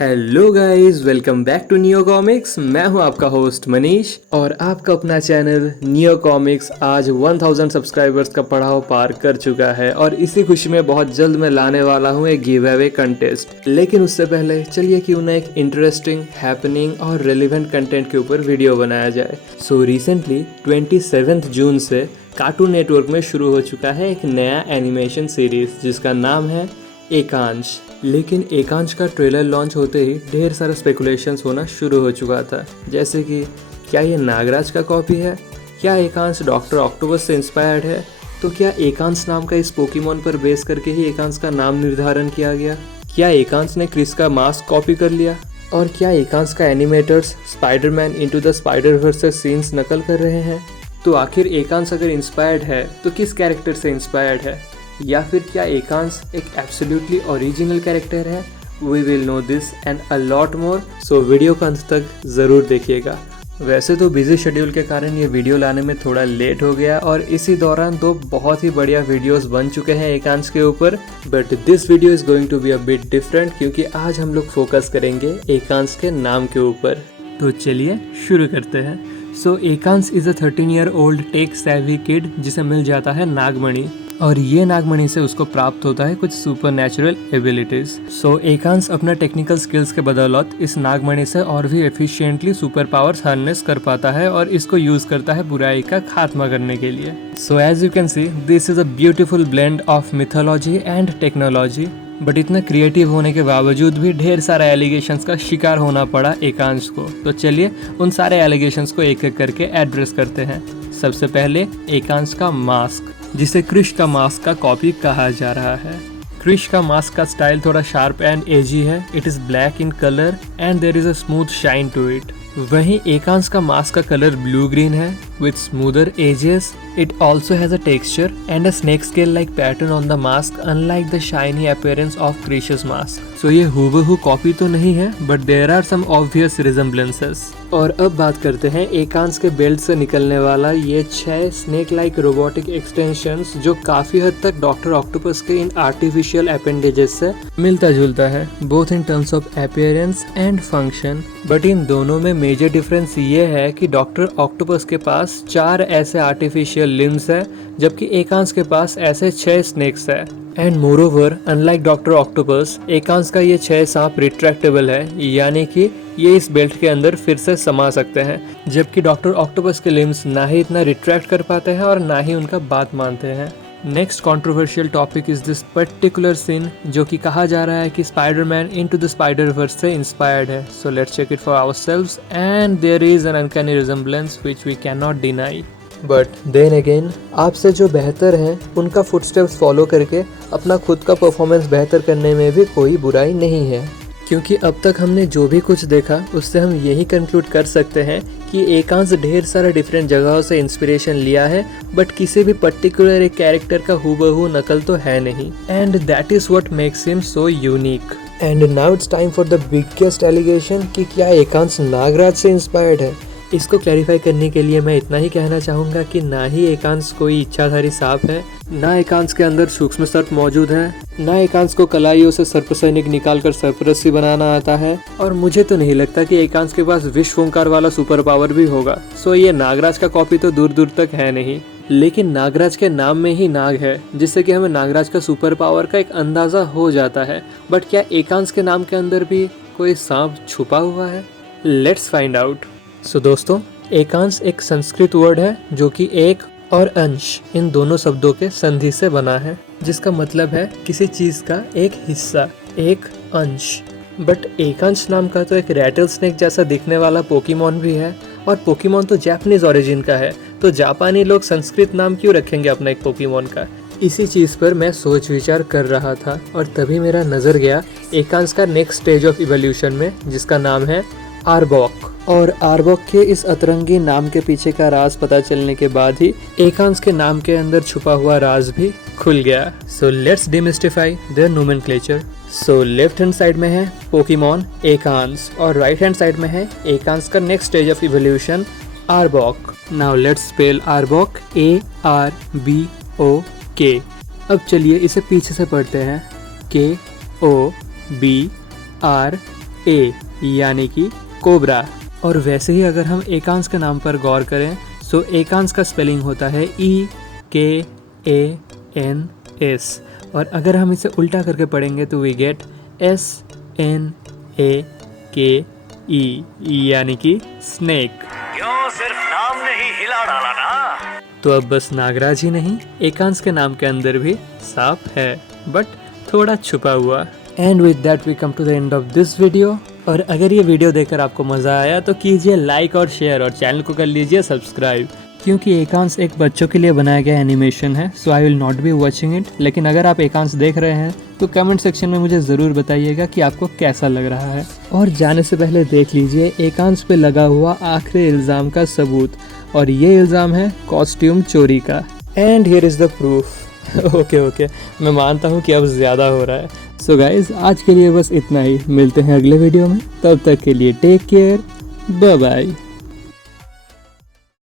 Hello guys, welcome back to Neo Comics. मैं हूं आपका होस्ट मनीष और आपका अपना चैनल नियो कॉमिक्स आज 1000 सब्सक्राइबर्स का पड़ाव पार कर चुका है और इसी खुशी में बहुत जल्द मैं लाने वाला हूं एक गिव अवे कंटेस्ट। लेकिन उससे पहले चलिए क्यों ना एक इंटरेस्टिंग, हैपनिंग और रेलिवेंट कंटेंट के ऊपर वीडियो बनाया जाए। सो रिसेंटली 27 जून से कार्टून नेटवर्क में शुरू हो चुका है एक नया एनिमेशन सीरीज जिसका नाम है एकांश। लेकिन एकांश का ट्रेलर लॉन्च होते ही ढेर सारा स्पेकुलेशंस होना शुरू हो चुका था, जैसे कि क्या ये नागराज का कॉपी है, क्या एकांश डॉक्टर ऑक्टोपस से इंस्पायर्ड है, तो क्या एकांश नाम का इस पोकेमॉन पर बेस करके ही एकांश का नाम निर्धारण किया गया, क्या एकांश ने क्रिस का मास्क कॉपी कर लिया, और क्या एकांश का animators Spiderman into the Spiderverse से सीन्स नकल कर रहे हैं। तो आखिर एकांश अगर इंस्पायर्ड है तो किस कैरेक्टर से इंस्पायर्ड है, या फिर क्या एकांश एक एब्सोल्युटली ओरिजिनल कैरेक्टर है। We will know this and a lot more, so video को अंत तक ज़रूर देखिएगा। वैसे तो बिजी शेड्यूल के कारण ये वीडियो लाने में थोड़ा लेट हो गया और इसी दौरान दो बहुत ही बढ़िया वीडियोस बन चुके हैं एकांश के ऊपर, but this video is going to be a bit different क्योंकि आज हम लोग फोकस करेंगे एकांश के नाम के ऊपर। तो चलिए शुरू करते हैं। So Ekansh is a 13-year-old tech savvy kid जिसे मिल जाता है नागमणि, और ये नागमणि से उसको प्राप्त होता है कुछ सुपर नेचुरल एबिलिटीज। सो एकांश अपना टेक्निकल स्किल्स के बदौलत इस नागमणि से और भी एफिशिएंटली सुपर पावर्स हार्नेस कर पाता है और इसको यूज करता है बुराई का खात्मा करने के लिए। So as you can see this is a beautiful blend of mythology and technology, but इतना क्रिएटिव होने के बावजूद भी ढेर सारे एलिगेशंस का शिकार होना पड़ा एकांश को। तो चलिए उन सारे एलिगेशंस को एक एक करके एड्रेस करते हैं। सबसे पहले एकांश का मास्क, जिसे क्रिश का मास्क का कॉपी कहा जा रहा है। क्रिश का मास्क का स्टाइल थोड़ा शार्प एंड एजी है। It is black in colour and there is a smooth shine to it. वहीं एकांश का मास्क का कलर ब्लू ग्रीन है with smoother edges. It also has a texture and a snake scale like pattern on the mask, unlike the shiny appearance of Krish's mask. So ये हूबहू copy तो नहीं है, but there are some obvious resemblances. और अब बात करते हैं एकांश के बेल्ट से निकलने वाला ये 6 स्नेक लाइक रोबोटिक एक्सटेंशंस, जो काफी हद तक डॉक्टर ऑक्टोपस के इन आर्टिफिशियल अपेंडेजेस से मिलता जुलता है, both in terms of appearance and function. But in दोनों में मेजर डिफरेंस ये है कि डॉक्टर ऑक्टोपस के पास 4 ऐसे आर्टिफिशियल लिम्स है, जबकि एकांश के पास ऐसे 6 स्नेक्स है। And moreover unlike doctor octopus, Ekansh का ये 6 सांप रिट्रैक्टेबल है, यानी कि ये इस बेल्ट के अंदर फिर से समा सकते हैं, जबकि डॉक्टर ऑक्टोपस के लिम्स ना ही इतना रिट्रैक्ट कर पाते हैं और ना ही उनका बात मानते हैं। Next controversial topic is this particular scene, जो कि कहा जा रहा है कि स्पाइडरमैन इनटू द स्पाइडरवर्स से इंस्पायर्ड है। So let's check it for ourselves and there is an uncanny resemblance which we can not deny. But then again, आपसे जो बेहतर हैं उनका फुटस्टेप्स फॉलो करके अपना खुद का परफॉर्मेंस बेहतर करने में भी कोई बुराई नहीं है, क्योंकि अब तक हमने जो भी कुछ देखा उससे हम यही कंक्लूड कर सकते हैं कि एकांश ढेर सारा डिफरेंट जगहों से इंस्पिरेशन लिया है, बट किसी भी पर्टिकुलर एक कैरेक्टर का हूबहू नकल तो है नहीं। And that is what makes him so unique. And now it's time for the biggest allegation कि क्या एकांश नागराज से इंस्पायर्ड है। इसको क्लैरिफाई करने के लिए मैं इतना ही कहना चाहूँगा कि ना ही एकांश कोई इच्छाधारी सांप है, ना एकांश के अंदर सूक्ष्म सर्प मौजूद है, ना एकांश को कलाइयों से सर्प सैनिक निकाल कर सर्परस्सी बनाना आता है, और मुझे तो नहीं लगता कि एकांश के पास विश्व ओंकार वाला सुपर पावर भी होगा। सो ये नागराज का कॉपी तो दूर दूर तक है नहीं, लेकिन नागराज के नाम में ही नाग है, जिससे कि हमें नागराज का सुपर पावर का एक अंदाजा हो जाता है। बट क्या एकांश के नाम के अंदर भी कोई सांप छुपा हुआ है? Let's find out. सो दोस्तों, एकांश एक संस्कृत वर्ड है जो कि एक और अंश इन दोनों शब्दों के संधि से बना है, जिसका मतलब है किसी चीज का एक हिस्सा, एक अंश। बट एकांश नाम का तो एक रैटल स्नेक जैसा दिखने वाला पोकेमॉन भी है, और पोकेमॉन तो जापानीज ओरिजिन का है, तो जापानी लोग संस्कृत नाम क्यों रखेंगे अपना एक पोकेमॉन का। इसी चीज़ पर मैं सोच विचार कर रहा था और तभी मेरा नज़र गया एकांश का नेक्स्ट स्टेज ऑफ इवोल्यूशन में, जिसका नाम है आर्बॉक। और आर्बॉक के इस अतरंगी नाम के पीछे का राज पता चलने के बाद ही एकांश के नाम के अंदर छुपा हुआ राज भी खुल गया। So let's demystify their nomenclature. So left hand side में है पोकेमॉन एकांश और राइट हैंड साइड में है एकांश का next stage of evolution Arbok. Now let's spell Arbok ARBOK। अब चलिए इसे पीछे से पढ़ते हैं KOBROK। ए यानी कि कोबरा। और वैसे ही अगर हम एकांश के नाम पर गौर करें तो एकांश का स्पेलिंग होता है EKANS, और अगर हम इसे उल्टा करके पढ़ेंगे तो वी गेट SNAKE यानी कि स्नेक। क्यों सिर्फ नाम ने ही हिला डाला ना। तो अब बस नागराज ही नहीं, एकांश के नाम के अंदर भी सांप है, बट थोड़ा छुपा हुआ। And with that we come to the end of this video. और अगर ये वीडियो देखकर आपको मज़ा आया तो कीजिए लाइक और शेयर, और चैनल को कर लीजिए सब्सक्राइब, क्योंकि एकांश एक बच्चों के लिए बनाया गया एनिमेशन है, so I will not be watching it. लेकिन अगर आप एकांश देख रहे हैं तो कमेंट सेक्शन में मुझे ज़रूर बताइएगा कि आपको कैसा लग रहा है। और जाने से पहले देख लीजिए एकांश पे लगा हुआ आखिरी इल्ज़ाम का सबूत, और ये इल्ज़ाम है कॉस्ट्यूम चोरी का। And here is the proof. Okay, मैं मानता हूँ कि अब ज़्यादा हो रहा है। सो गाइज, आज के लिए बस इतना ही। मिलते हैं अगले वीडियो में, तब तक के लिए टेक केयर, बाय बाय।